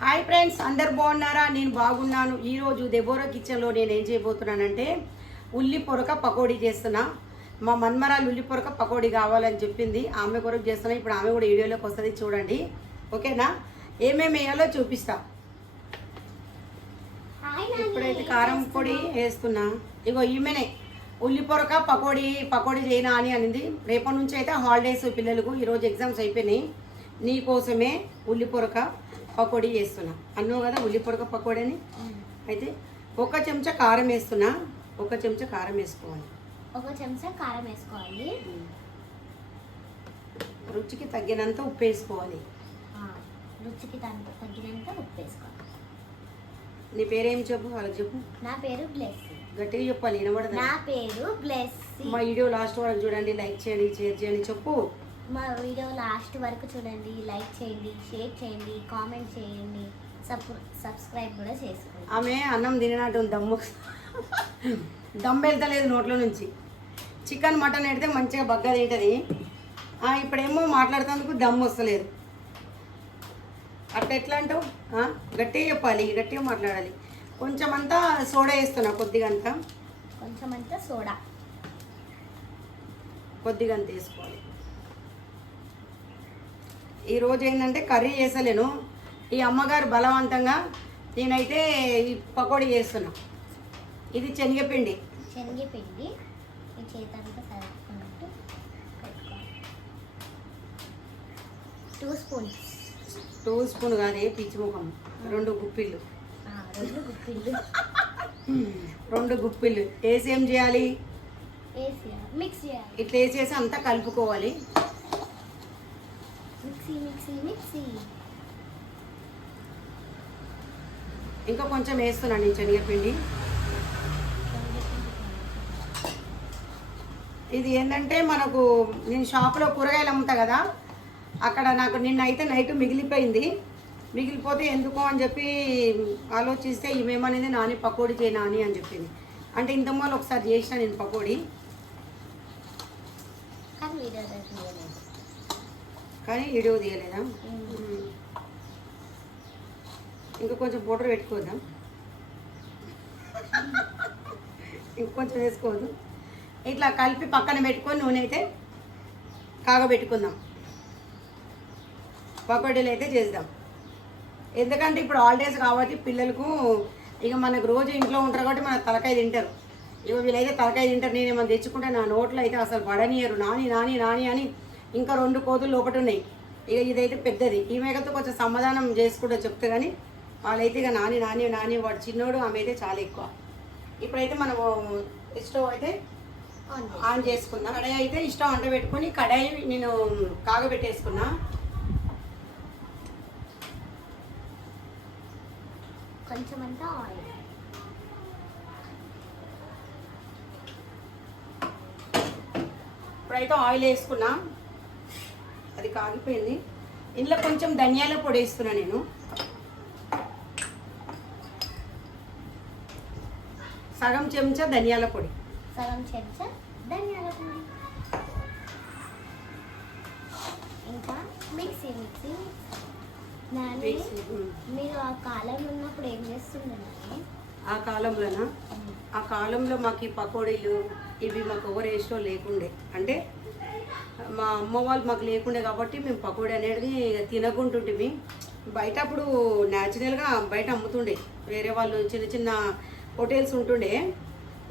Hi friends, అందరు బాగున్నారా? నేను బాగున్నాను. ఈరోజు దెబోరా కిచెన్లో నేను ఏం చేయబోతున్నానంటే ఉల్లి పొరక పకోడీ చేస్తున్నా. మా మన్మరాలు ఉల్లి పొరక పకోడీ కావాలని చెప్పింది, ఆమె కొరకు చేస్తున్నా. ఇప్పుడు ఆమె కూడా వీడియోలోకి వస్తుంది, చూడండి. ఓకేనా? ఏమేమి వేయాలో చూపిస్తా. ఇప్పుడైతే కారం పొడి వేస్తున్నా. ఇగో ఈమెనే ఉల్లి పొరక పకోడీ చేయనా అని అనింది. రేపటి నుంచి అయితే హాలిడేస్ పిల్లలకు, ఈరోజు ఎగ్జామ్స్ అయిపోయినాయి. నీ కోసమే ఉల్లి పొరక పకోడీ చేస్తున్నా అన్నావు కదా, ఉల్లి పొరక పకోడీ అని. అయితే ఒక చెంచా కారం వేస్తున్నా. ఒక చెంచా కారం వేసుకోవాలి. రుచికి తగ్గినంత ఉప్పు వేసుకోవాలి. నీ పేరేం చెప్పు, వాళ్ళకి చెప్పు. నా పేరు బ్లెస్. గట్టిగా చెప్పాలి, వినబడదు. నా పేరు బ్లెస్. మా వీడియో లాస్ట్ వరకు చూడండి, లైక్ చేయండి, షేర్ చేయండి. చెప్పు. మా వీడియో లాస్ట్ వరకు చూడండి, లైక్ చేయండి, షేర్ చేయండి, కామెంట్ చేయండి, సబ్స్క్రైబ్ కూడా చేసుకోండి. ఆమె అన్నం తినట్టు దమ్ వెళ్తలేదు నోట్లో నుంచి. చికెన్ మటన్ పెడితే మంచిగా బగ్గ తింటుంది. ఇప్పుడేమో మాట్లాడుతందుకు దమ్ వస్తలేదు. అట్లా ఎట్లా అంటావు? గట్టిగా చెప్పాలి, గట్టిగా మాట్లాడాలి. కొంచెం అంతా సోడా వేస్తున్నా, కొద్దిగా అంతా కొద్దిగా అంత వేసుకోవాలి. ఈరోజు ఏంటంటే కర్రీ చేసలేను, ఈ అమ్మగారు బలవంతంగా నేనైతే ఈ పకోడీ చేస్తున్నా. ఇది శనగపిండి ఈ చేతంతా సరిపోయినట్టు పెట్టుకోవాలి. 2 స్పూన్ కాదే పిచ్చి ముఖం, 2 గుప్పిళ్ళు. 2 గుప్పిళ్ళు వేసి ఏం చేయాలి? మిక్స్ చేయాలి. ఇట్లా వేసేసి అంతా కలుపుకోవాలి. మిక్సీ. ఇంకా కొంచెం వేస్తున్నాను నేను శనగపిండి. ఇది ఏంటంటే మనకు, నేను షాప్లో కూరగాయలు అమ్ముతా కదా, అక్కడ నాకు నిన్న అయితే నైట్ మిగిలిపోతే ఎందుకో అని చెప్పి ఆలోచిస్తే ఇవేమనేది నాని పకోడీ చేయనా అని చెప్పింది. అంటే ఇంతకుముందు ఒకసారి చేసిన నేను పకోడీ, కానీ వీడియో తీయలేదా? ఇంకా కొంచెం పౌడర్ పెట్టుకోద్దాం, ఇంకొంచెం వేసుకోవద్దు. ఇట్లా కలిపి పక్కన పెట్టుకొని నూనె అయితే కాగబెట్టుకుందాం, పకోడీలు అయితే చేద్దాం. ఎందుకంటే ఇప్పుడు హాలిడేస్ కాబట్టి పిల్లలకు ఇక మనకు రోజు ఇంట్లో ఉంటారు కాబట్టి మన తలకాయ తింటారు. ఇక వీళ్ళైతే తలకాయ తింటారు. నేనేమో తెచ్చుకుంటే నా నోట్లో అయితే అసలు పడనియరు. నాని అని ఇంకా 2 కోతులు లోపల ఉన్నాయి. ఇక ఇదైతే పెద్దది. ఈమెకతో కొంచెం సమాధానం చేసుకుంటూ చెప్తే కానీ వాళ్ళైతే ఇక నాని వాడు చిన్నోడు, ఆమె అయితే చాలా ఎక్కువ. ఇప్పుడైతే మనం స్టవ్ అయితే ఆన్ చేసుకుందాం. కడాయి అయితే స్టవ్ అంట పెట్టుకొని కడాయి నేను కాగబెట్టేసుకున్నా. కొంచెం అంతా ఆయిల్. ఇప్పుడైతే ఆయిల్ వేసుకున్నా, అది కాగిపోయింది. ఇందులో కొంచెం ధనియాల పొడి వేస్తున్నా నేను. సగం చెంచా ధనియాల పొడి. ఇంకా మిక్సీ. మీరు ఆ కాలంలో ఉన్నప్పుడు ఏం చేస్తుండే? ఆ కాలంలో మాకు ఈ పకోడీలు ఇవి మాకు ఎవరు వేస్టో లేకుండే. అంటే మా అమ్మ వాళ్ళు మాకు లేకుండే కాబట్టి మేము పకోడీ అనేది తినకుంటుంటిమి. బయట అప్పుడు న్యాచురల్గా బయట అమ్ముతుండే, వేరే వాళ్ళు చిన్న చిన్న హోటల్స్ ఉంటుండే.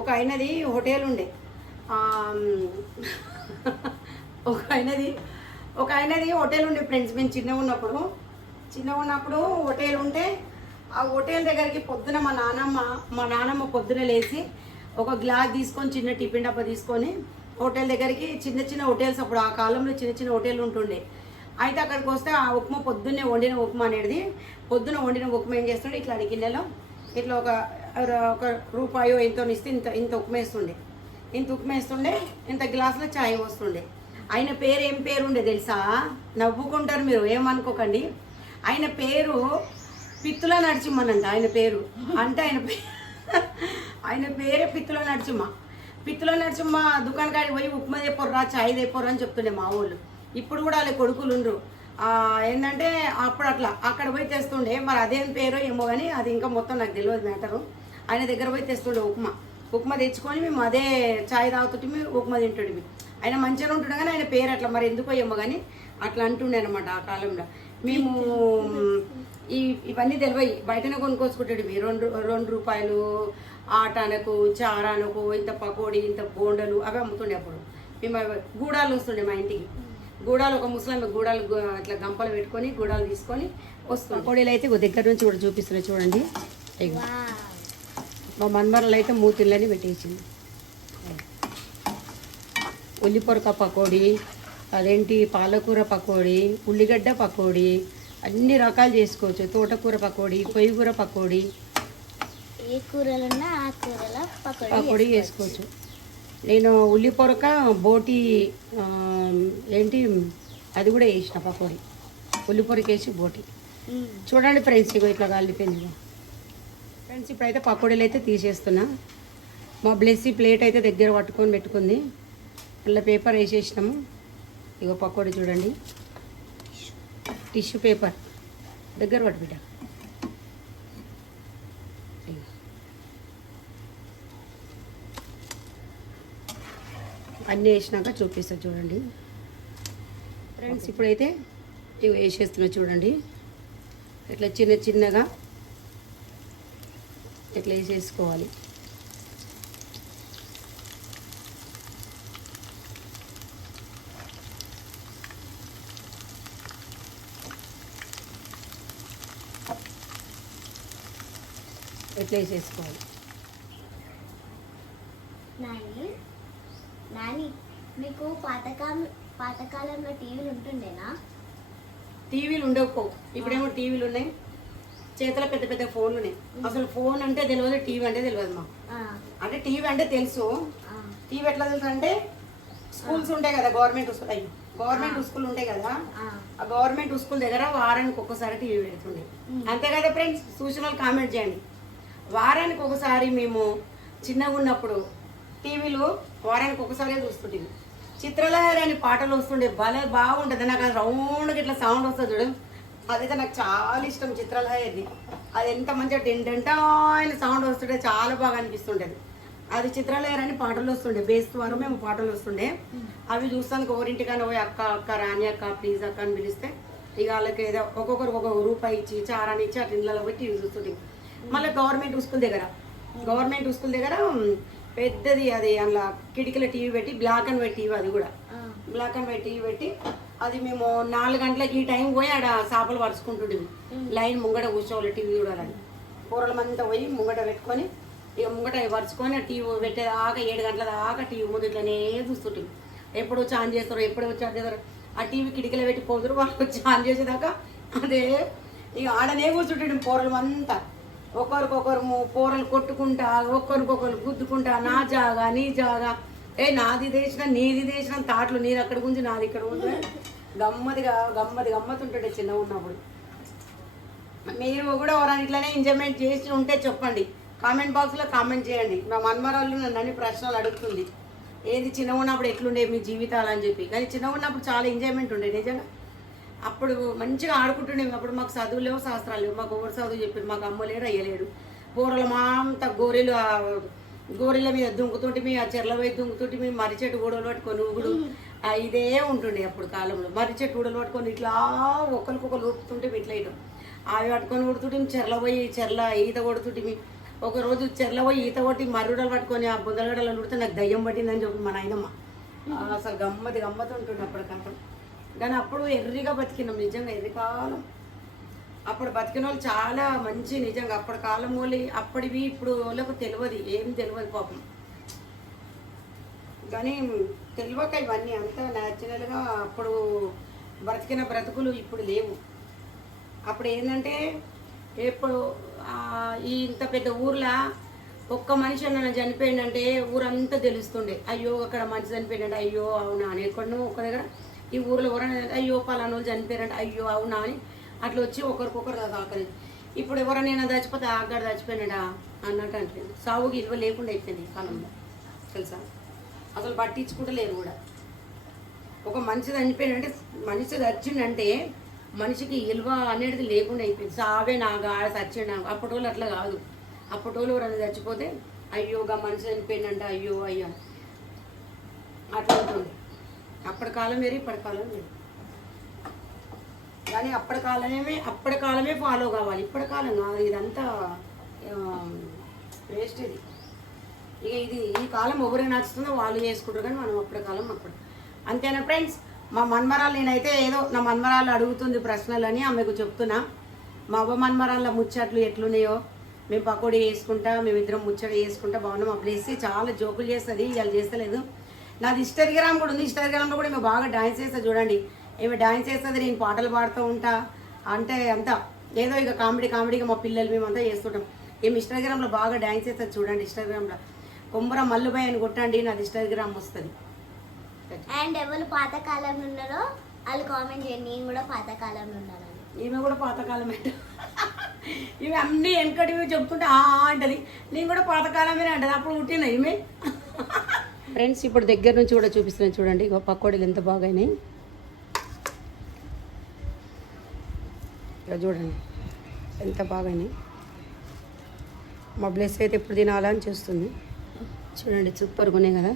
ఒక ఆయనది హోటల్ ఉండే, ఒక ఆయనది హోటల్ ఉండే ఫ్రెండ్స్. మేము చిన్నగా ఉన్నప్పుడు హోటల్ ఉంటే ఆ హోటల్ దగ్గరికి పొద్దున మా నాన్నమ్మ పొద్దున లేచి ఒక గ్లాస్ తీసుకొని, చిన్న టిఫిన్ డబ్బా తీసుకొని హోటల్ దగ్గరికి, చిన్న హోటల్స్ అప్పుడు ఆ కాలంలో చిన్న హోటల్ ఉంటుండే. అయితే అక్కడికి వస్తే ఆ ఉప్మా పొద్దున్నే వండిన ఉప్మా అనేది, పొద్దున వండిన ఉప్మా ఏం చేస్తుండే, ఇట్లా గిన్నెలో ఇట్లా ఒక రూపాయో ఎంతో ఇస్తే ఇంత ఉప్మా వేస్తుండే, ఇంత గ్లాసులో ఛాయ్ వస్తుండే. ఆయన పేరు ఏం పేరు ఉండే తెలుసా? నవ్వుకుంటారు మీరు, ఏమనుకోకండి. ఆయన పేరు పిత్తుల నరసింహనంట. ఆయన పేరు అంటే ఆయన పేరే పిత్తుల నరసింహ. దుకాణం కాడికి పోయి ఉప్మా తెప్పొర్రా, ఛాయ్ తెప్పొర్రా అని చెప్తుండే మా వాళ్ళు. ఇప్పుడు కూడా వాళ్ళ కొడుకులు ఉండరు. ఏంటంటే అప్పుడు అట్లా అక్కడ పోయి తెస్తుండే, మరి అదేం పేరో ఏమో కానీ అది ఇంకా మొత్తం నాకు తెలియదు మ్యాటరు. ఆయన దగ్గర పోయి తెస్తుండే ఉప్మా తెచ్చుకొని మేము అదే చాయ్ తాగుతుంటే ఉప్మా తింటుండే. ఆయన మంచిగా ఉంటుండే కానీ ఆయన పేరు అట్లా మరి ఎందుకో ఏమో కానీ అట్లా అంటుండే అనమాట ఆ కాలంలో. మేము ఇవన్నీ తెలివై బయటనే కొనుక్కోసుకుంటాడు. 2 రూపాయలు ఆటానకు చారానకు ఇంత పకోడీ ఇంత బోండలు అవి అమ్ముతుండే. అప్పుడు మేము గూడాలు వస్తుండే మా ఇంటికి. గూడాలు ఒక ముస్లిం గూడాలు అట్లా గంపలు పెట్టుకొని గూడాలు తీసుకొని వస్తాం. పకోడీలు అయితే దగ్గర నుంచి కూడా చూపిస్తున్నాయి చూడండి. మా మన్మరలు అయితే మూతిళ్ళని పెట్టేసింది. ఉల్లిపొరక పకోడీ, అదేంటి పాలకూర పకోడీ, ఉల్లిగడ్డ పకోడీ, అన్ని రకాలు చేసుకోవచ్చు. తోటకూర పకోడీ, పొయ్యికూర పకోడీ, ఏ కూరలున్నా ఆ కూరల పకోడీ చేసుకోవచ్చు. నేను ఉల్లిపొరక బోటి ఏంటి అది కూడా వేసిన పకోడీ, ఉల్లిపొరక వేసి బోటి. చూడండి ఫ్రెండ్స్, ఇగో ఇట్లా కాలిపోయింది ఫ్రెండ్స్. ఇప్పుడైతే పకోడీలు అయితే తీసేస్తున్నా. మా బ్లెస్సీ ప్లేట్ అయితే దగ్గర పట్టుకొని పెట్టుకుంది. మళ్ళీ పేపర్ వేసేసినాము. ఇగో పకోడీ చూడండి, టిష్యూ పేపర్ దగ్గర పట్టుబిట్ట. అన్నీ వేసినాక చూపిస్తా చూడండి ఫ్రెండ్స్. ఇప్పుడైతే ఇవి వేసేస్తున్నా చూడండి. ఇట్లా చిన్న చిన్నగా ఇట్లా వేసేసుకోవాలి. ఎట్లా వేసేసుకోవాలి. నాని మీకు పాతకాలంలో టీవీలు ఉంటుండేనా? టీవీలు ఉండకపో, ఇప్పుడేమో టీవీలు ఉన్నాయి, చేతిలో పెద్ద పెద్ద ఫోన్లు ఉన్నాయి. అసలు ఫోన్ అంటే తెలియదు, టీవీ అంటే తెలియదు మాకు. అంటే టీవీ అంటే తెలుసు. టీవీ ఎట్లా తెలుసు అంటే స్కూల్స్ ఉంటాయి కదా, గవర్నమెంట్ స్కూల్ ఉంటాయి కదా, ఆ గవర్నమెంట్ స్కూల్ దగ్గర వారానికి ఒక్కసారి టీవీ పెడుతుండే. అంతే కదా ఫ్రెండ్స్, చూసిన వాళ్ళు కామెంట్ చేయండి. వారానికి ఒకసారి మేము చిన్నగా ఉన్నప్పుడు టీవీలో వారానికి ఒకసారి చూస్తుంటే చిత్రలహరి అని పాటలు వస్తుండే, భలే బాగుంటుంది. నాకు అది రౌండ్కి ఇట్లా సౌండ్ వస్తుంది చూడు, అదైతే నాకు చాలా ఇష్టం చిత్రలహరి. అది ఎంత మంచిగా డెంటా అని సౌండ్ వస్తుండే, చాలా బాగా అనిపిస్తుండేది. అది చిత్రలహరి అని పాటలు వస్తుండే, బేస్ ద్వారా మేము పాటలు వస్తుండే. అవి చూస్తానికి ఎవరింటికైనా పోయి అక్క అక్క రాని అక్క ప్లీజ్ అక్క అని పిలిస్తే ఇక వాళ్ళకి ఏదో ఒక్కొక్కరికి ఒక్కొక్క రూపాయి ఇచ్చి చారాని ఇచ్చి అట్లా ఇళ్ళలో పోయి టీవీ చూస్తుండే. మళ్ళీ గవర్నమెంట్ స్కూల్ దగ్గర పెద్దది అది అందులో కిటికీల టీవీ పెట్టి బ్లాక్ అండ్ వైట్ టీవీ, అది కూడా బ్లాక్ అండ్ వైట్ టీవీ పెట్టి అది మేము 4 గంటలకి ఈ టైం పోయి ఆడ చేపలు పరుచుకుంటుండేవి. లైన్ ముంగట కూర్చోవాలి టీవీ చూడాలని. కూరలమంతా పోయి ముంగట పెట్టుకొని ఇక ముంగట పరుచుకొని ఆ టీవీ పెట్టేదాకా 7 గంటల దాకా టీవీ ముందు ఇట్లనే చూస్తుంటాం. ఎప్పుడు వచ్చి ఆన్ చేస్తారు, ఎప్పుడు వచ్చి ఆన్ చేస్తారు. ఆ టీవీ కిటికీలో పెట్టి పోదురు, వాళ్ళు వచ్చి ఆన్ చేసేదాకా అదే ఇక ఆడనే కూర్చుంటాడు. కూరలమంతా ఒకరికొకరు కూరలు కొట్టుకుంటా, ఒకరికొకరు గుద్దుకుంటా, నా జాగా నీ జాగా, నాది దేశం నీది దేశం, తాట్లు నీరు అక్కడ గుంజి నాది ఇక్కడ గుంజి గమ్మతి ఉంటుండే చిన్నగా ఉన్నప్పుడు. మీరు కూడా ఎవరైనా ఇట్లానే ఎంజాయ్మెంట్ చేసి ఉంటే చెప్పండి, కామెంట్ బాక్స్లో కామెంట్ చేయండి. మా మన్మరాళ్ళు నన్ను అన్ని ప్రశ్నలు అడుగుతుంది, ఏది చిన్నగా ఉన్నప్పుడు ఎట్లుండే మీ జీవితాలు అని చెప్పి. కానీ చిన్నగా ఉన్నప్పుడు చాలా ఎంజాయ్మెంట్ ఉండే నిజంగా. అప్పుడు మంచిగా ఆడుకుంటుండే. అప్పుడు మాకు చదువు లేవు, శాస్త్రాలు లేవు. మాకు ఎవరు చదువు చెప్పారు, మాకు అమ్మలేడు అయ్యలేడు. కూరలు మాంత గోరెల మీద దుంకుతుంటే ఆ చెర్ల పోయి దుంకుతుంటే మేము మర్రి చెట్టు గూడలు పట్టుకొని ఊగుడు ఇదే ఉంటుండే అప్పుడు కాలంలో. మర్రి చెట్టు గూడలు పట్టుకొని ఇట్లా ఒకరికొకరు ఊపుతుంటే ఇట్లా ఇటు అవి పట్టుకొని ఊడుతుంటే చెర్ల పోయి ఈత కొడుతుంటే. ఒకరోజు చెర్ల పోయి ఈత కొట్టి మర్రుడలు పట్టుకొని ఆ బుద్దలగడలు ఉడితే నాకు దయ్యం పట్టిందని చెప్పి మా నాయనమ్మ. అసలు గమ్మతి ఉంటుండే అప్పటికంటే. కానీ అప్పుడు ఎర్రిగా బతికినాం నిజంగా, ఎర్రి కాలం. అప్పుడు బతికిన వాళ్ళు చాలా మంచి నిజంగా. అప్పటి కాలం వాళ్ళు అప్పటివి ఇప్పుడు వాళ్ళకు తెలియదు, ఏం తెలియదు పాపం. కానీ తెలియక ఇవన్నీ అంతా న్యాచురల్గా అప్పుడు బ్రతికిన బ్రతుకులు ఇప్పుడు లేవు. అప్పుడు ఏంటంటే ఎప్పుడు ఇంత పెద్ద ఊర్లో ఒక్క మనిషి అన్న చనిపోయిందంటే ఊరంతా తెలుస్తుండే. అయ్యో అక్కడ మనిషి చనిపోయిందంటే అయ్యో అవునా అని. ఎక్కడనో ఒక దగ్గర ఈ ఊర్లో ఎవరైనా అయ్యో పలానా వాళ్ళు చనిపోయారంటే అయ్యో అవునా అని అట్లా వచ్చి ఒకరికొకరు సహకరి. ఇప్పుడు ఎవరైనా చచ్చిపోతే అక్కడ చచ్చిపోయినాడా అన్నట్టు అంటే సావుకి ఇల్వ లేకుండా అయిపోయింది ఈ కాలంలో తెలుసా. అసలు పట్టించుకుంటూ లేరు కూడా. ఒక మనిషి చనిపోయినంటే మనిషి చచ్చిందంటే మనిషికి విలువ అనేది లేకుండా అయిపోయింది. సావే నాకు ఆడ చచ్చిండు అప్పటి వాళ్ళు అట్లా కాదు. అప్పటి వాళ్ళు ఎవరైనా చచ్చిపోతే అయ్యోగా మనిషి చనిపోయిందంట అయ్యో అయ్యో అట్లా ఉంటుంది. అప్పటి కాలం వేరు ఇప్పటి కాలం వేరు. కానీ అప్పటి కాలమే ఫాలో కావాలి, ఇప్పటి కాలం కాదు. ఇదంతా వేస్ట్ ఇది. ఇక ఈ కాలం ఎవరికి నచ్చుతుందో వాళ్ళు చేసుకుంటారు, కానీ మనం అప్పటి కాలం అప్పుడు. అంతేనా ఫ్రెండ్స్? మా మన్మరాలు నేనైతే ఏదో నా మన్మరాలు అడుగుతుంది ప్రశ్నలని ఆమెకు చెప్తున్నా. మా అవ్వ మన్మరాళ్ళ ముచ్చట్లు ఎట్లున్నాయో, మేము పకోడీ వేసుకుంటా, మేమిద్దరం ముచ్చట వేసుకుంటా బాగున్నాం. అప్పుడు వేసి చాలా జోకులు చేస్తుంది, ఇవాళ చేస్తలేదు. నాది ఇన్స్టాగ్రామ్ కూడా ఉంది. ఇన్స్టాగ్రామ్లో కూడా మేము బాగా డాన్స్ చేస్తా చూడండి. ఏమి డాన్స్ చేస్తుంది, నేను పాటలు పాడుతూ ఉంటా. అంటే అంతా ఏదో ఇక కామెడీగా మా పిల్లలు మేమంతా చేస్తుంటాం. ఏమి ఇన్స్టాగ్రామ్లో బాగా డాన్స్ చేస్తుంది చూడండి. ఇన్స్టాగ్రామ్లో కొమ్మర మల్లుబాయ్ అని కొట్టండి, నాది ఇన్స్టాగ్రామ్ వస్తుంది. అండ్ ఎవరు పాతకాలంలో ఉన్నారో వాళ్ళు కామెంట్ చేయండి, నేను కూడా పాతకాలంలో ఉన్నాను. ఈమె కూడా పాతకాలం అంట. ఇవి అన్నీ వెనకటివి చెప్తుంటే అంటది, నేను కూడా పాతకాలమే అంటది. అప్పుడు పుట్టిన ఈమె. ఫ్రెండ్స్ ఇప్పుడు దగ్గర నుంచి కూడా చూపిస్తున్నాను చూడండి. ఇక పకోడీలు ఎంత బాగాయినాయి ఇక చూడండి, ఎంత బాగాయినాయి. మా బ్లెస్ అయితే ఎప్పుడు తినాలని చూస్తుంది చూడండి. సూపర్గా ఉన్నాయి కదా.